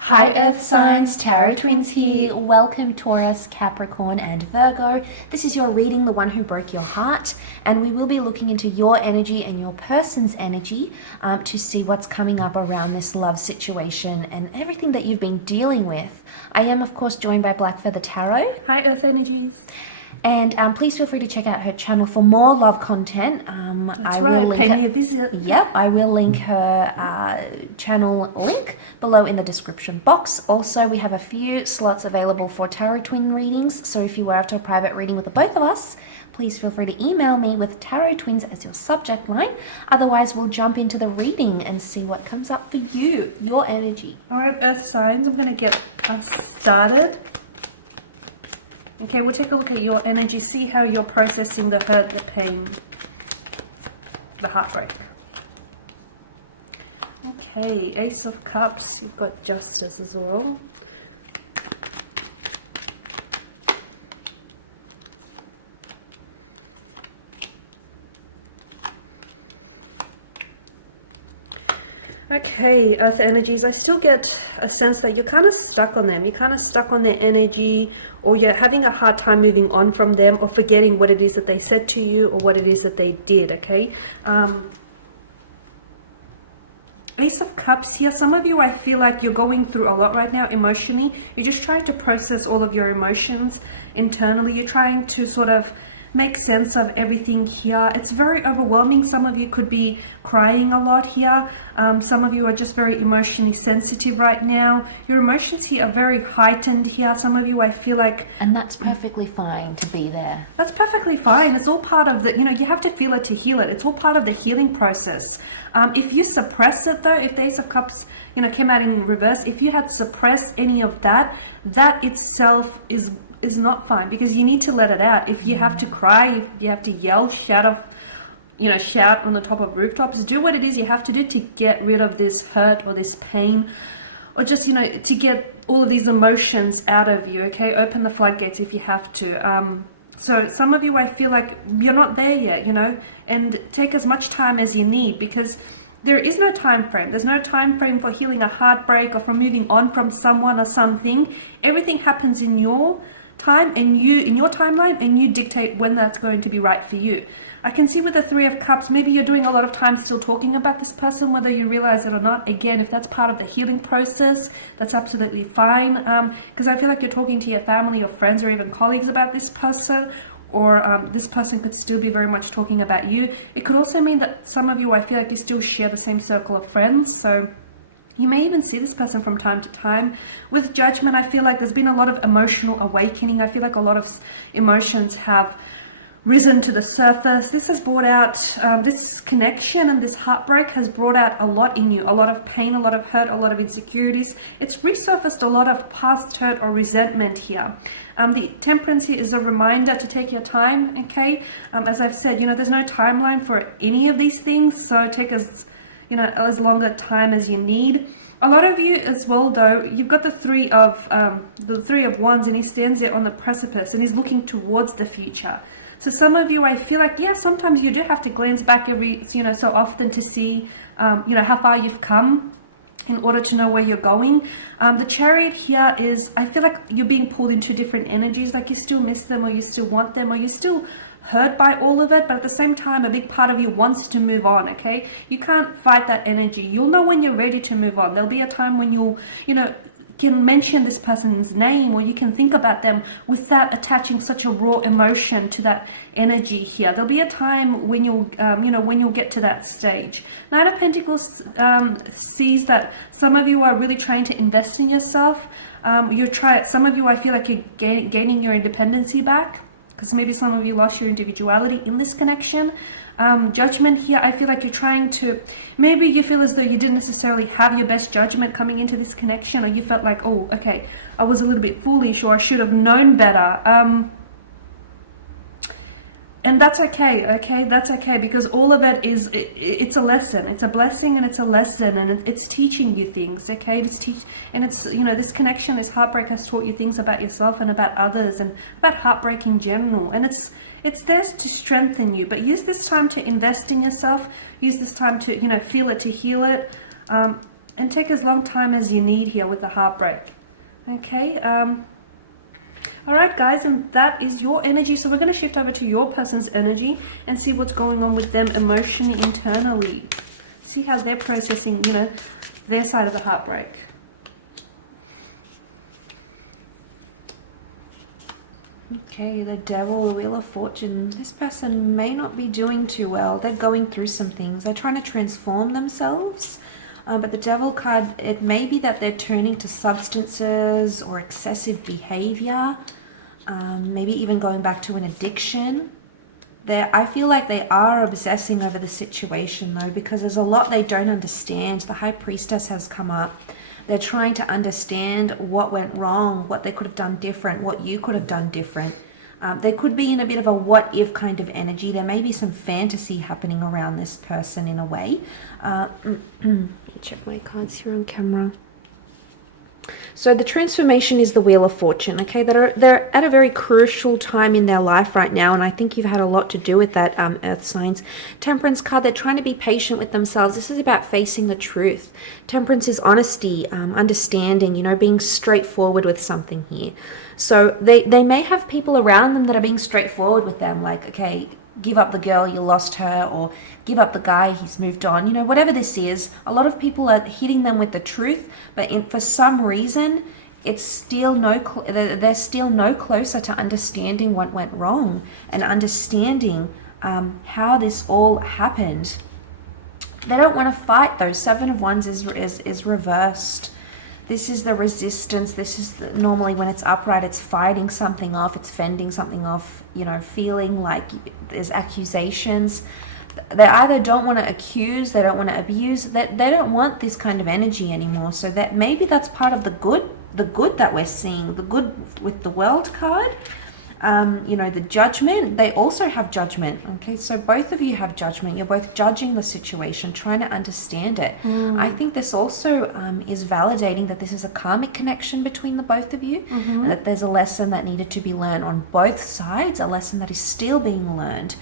Hi Earth signs, Tarot Twins here. Welcome Taurus, Capricorn and Virgo. This is your reading, the one who broke your heart, and we will be looking into your energy and your person's energy to see what's coming up around this love situation and everything that you've been dealing with. I am of course joined by Black Feather Tarot. Hi Earth Energies. And please feel free to check out her channel for more love content. I will link. Pay me a visit. Yep, I will link her channel link below in the description box. Also, we have a few slots available for tarot twin readings. So if you were after a private reading with the both of us, please feel free to email me with tarot twins as your subject line. Otherwise, we'll jump into the reading and see what comes up for you, your energy. All right, Earth signs. I'm going to get us started. Okay, we'll take a look at your energy, see how you're processing the hurt, the pain, the heartbreak. Okay, Ace of Cups, you've got Justice as well. Okay, Earth energies, I still get a sense that you're kind of stuck on them. You're kind of stuck on their energy, or you're having a hard time moving on from them, or forgetting what it is that they said to you or what it is that they did, okay? Ace of Cups here. Some of you, I feel like you're going through a lot right now emotionally. You're just trying to process all of your emotions internally. You're trying to sort of make sense of everything here. It's very overwhelming. Some of you could be crying a lot here. Some of you are just very emotionally sensitive right now. Your emotions here are very heightened here. Some of you, I feel like... And that's perfectly fine to be there. That's perfectly fine. It's all part of the, you have to feel it to heal it. It's all part of the healing process. If you suppress it though, if the Ace of Cups, came out in reverse, if you had suppressed any of that, that itself is not fine, because you need to let it out. If you have to cry, if you have to yell, shout on the top of rooftops, do what it is you have to do to get rid of this hurt or this pain, or just, to get all of these emotions out of you, okay? Open the floodgates if you have to. So some of you, I feel like you're not there yet, and take as much time as you need, because there is no time frame. There's no time frame for healing a heartbreak or for moving on from someone or something. Everything happens in your time and in your timeline, and you dictate when that's going to be right for you. I can see with the Three of Cups, maybe you're doing a lot of time still talking about this person, whether you realize it or not. Again, if that's part of the healing process, that's absolutely fine, because I feel like you're talking to your family or friends or even colleagues about this person, or this person could still be very much talking about you. It could also mean that some of you, I feel like you still share the same circle of friends, so you may even see this person from time to time. With Judgment, I feel like there's been a lot of emotional awakening. I feel like a lot of emotions have risen to the surface. This has brought out, this connection and this heartbreak has brought out a lot in you. A lot of pain, a lot of hurt, a lot of insecurities. It's resurfaced a lot of past hurt or resentment here. The Temperance here is a reminder to take your time, okay? As I've said, there's no timeline for any of these things, so take as long a time as you need. A lot of you as well, though, you've got the Three of Wands, and he stands there on the precipice and he's looking towards the future. So some of you, I feel like, yeah, sometimes you do have to glance back every, so often to see, how far you've come in order to know where you're going. The Chariot here is, I feel like you're being pulled into different energies, like you still miss them, or you still want them, or you still hurt by all of it, but at the same time, a big part of you wants to move on, okay? You can't fight that energy. You'll know when you're ready to move on. There'll be a time when you'll, can mention this person's name, or you can think about them without attaching such a raw emotion to that energy here. There'll be a time when you'll, when you'll get to that stage. Knight of Pentacles sees that some of you are really trying to invest in yourself. Some of you, I feel like you're gaining your independency back, because maybe some of you lost your individuality in this connection. Judgment here, I feel like you're trying to, maybe you feel as though you didn't necessarily have your best judgment coming into this connection, or you felt like, oh, okay, I was a little bit foolish, or I should have known better. And that's okay, that's okay, because all of it is, it's a lesson. It's a blessing and it's a lesson, and it's teaching you things, okay? It's this connection, this heartbreak has taught you things about yourself and about others, and about heartbreak in general. And it's there to strengthen you, but use this time to invest in yourself. Use this time to, feel it, to heal it. and take as long time as you need here with the heartbreak. Okay, all right, guys, and that is your energy. So we're going to shift over to your person's energy and see what's going on with them emotionally, internally. See how they're processing, you know, their side of the heartbreak. Okay, the Devil, the Wheel of Fortune. This person may not be doing too well. They're going through some things. They're trying to transform themselves. But the Devil card, it may be that they're turning to substances or excessive behavior. Maybe even going back to an addiction. I feel like they are obsessing over the situation though, because there's a lot they don't understand. The High Priestess has come up. They're trying to understand what went wrong, what they could have done different, what you could have done different. They could be in a bit of a what if kind of energy. There may be some fantasy happening around this person in a way. Let me check my cards here on camera. So the transformation is the Wheel of Fortune, okay? They're at a very crucial time in their life right now, and I think you've had a lot to do with that, Earth signs. Temperance card, they're trying to be patient with themselves. This is about facing the truth. Temperance is honesty, understanding, you know, being straightforward with something here. So they may have people around them that are being straightforward with them, like, okay, give up the girl, you lost her, or give up the guy, he's moved on. You know, whatever this is, a lot of people are hitting them with the truth, but for some reason, it's still they're still no closer to understanding what went wrong and understanding how this all happened. They don't want to fight though. Seven of Wands is reversed. This is the resistance. This is normally when it's upright, it's fighting something off, it's fending something off, you know, feeling like there's accusations. They either don't want to accuse, they don't want to abuse, they don't want this kind of energy anymore. So that maybe that's part of the good that we're seeing, the good with the World card. You know, the Judgment, they also have judgment. Okay, so both of you have judgment. You're both judging the situation, trying to understand it. I think this also is validating that this is a karmic connection between the both of you, and that there's a lesson that needed to be learned on both sides, a lesson that is still being learned.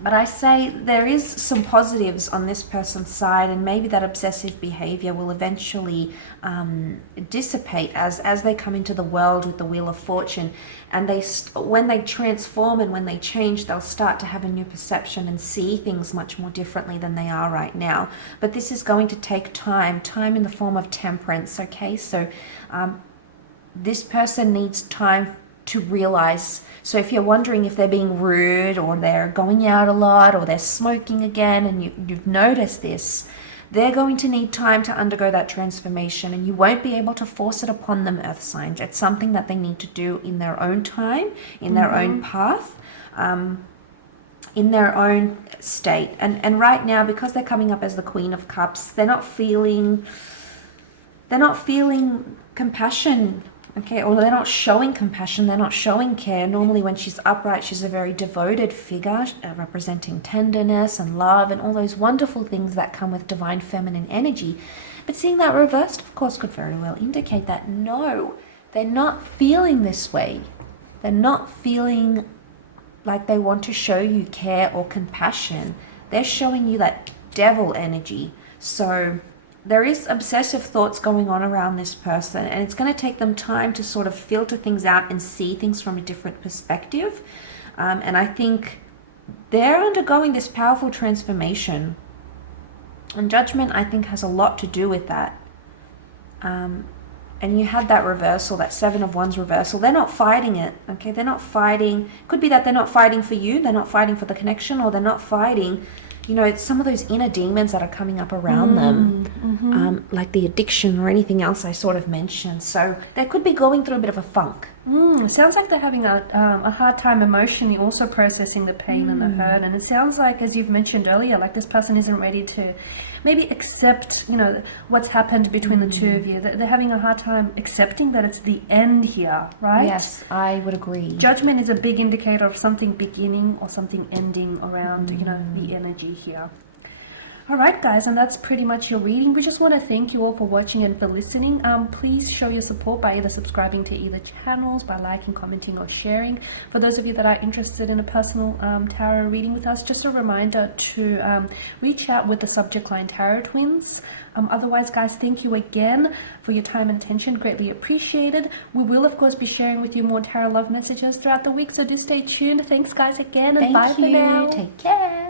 But I say there is some positives on this person's side, and maybe that obsessive behavior will eventually dissipate as they come into the world with the Wheel of Fortune. And when they transform and when they change, they'll start to have a new perception and see things much more differently than they are right now. But this is going to take time in the form of temperance, okay? So this person needs time to realize. So if you're wondering if they're being rude or they're going out a lot or they're smoking again and you've noticed this, they're going to need time to undergo that transformation, and you won't be able to force it upon them, Earth signs. It's something that they need to do in their own time, in their own path, in their own state. And right now, because they're coming up as the Queen of Cups, they're not feeling compassion. Okay, or they're not showing compassion, they're not showing care. Normally when she's upright, she's a very devoted figure, representing tenderness and love and all those wonderful things that come with divine feminine energy. But seeing that reversed, of course, could very well indicate that no, they're not feeling this way. They're not feeling like they want to show you care or compassion. They're showing you that devil energy. So there is obsessive thoughts going on around this person, and it's going to take them time to sort of filter things out and see things from a different perspective. And I think they're undergoing this powerful transformation. And Judgment, I think, has a lot to do with that. And you had that reversal, that Seven of Wands reversal. They're not fighting it, okay? They're not fighting. Could be that they're not fighting for you, they're not fighting for the connection, or they're not fighting, you know, it's some of those inner demons that are coming up around them, like the addiction or anything else I sort of mentioned. So they could be going through a bit of a funk. It sounds like they're having a hard time emotionally also processing the pain and the hurt. And it sounds like, as you've mentioned earlier, like this person isn't ready to maybe accept, you know, what's happened between the two of you. They're having a hard time accepting that it's the end here, right? Yes, I would agree. Judgment is a big indicator of something beginning or something ending around, you know, the energy here. Alright guys, and that's pretty much your reading. We just want to thank you all for watching and for listening. Please show your support by either subscribing to either channels, by liking, commenting or sharing. For those of you that are interested in a personal tarot reading with us, just a reminder to reach out with the subject line Tarot Twins. Otherwise guys, thank you again for your time and attention, greatly appreciated. We will of course be sharing with you more tarot love messages throughout the week, so do stay tuned. Thanks guys again, and bye for now. Take care.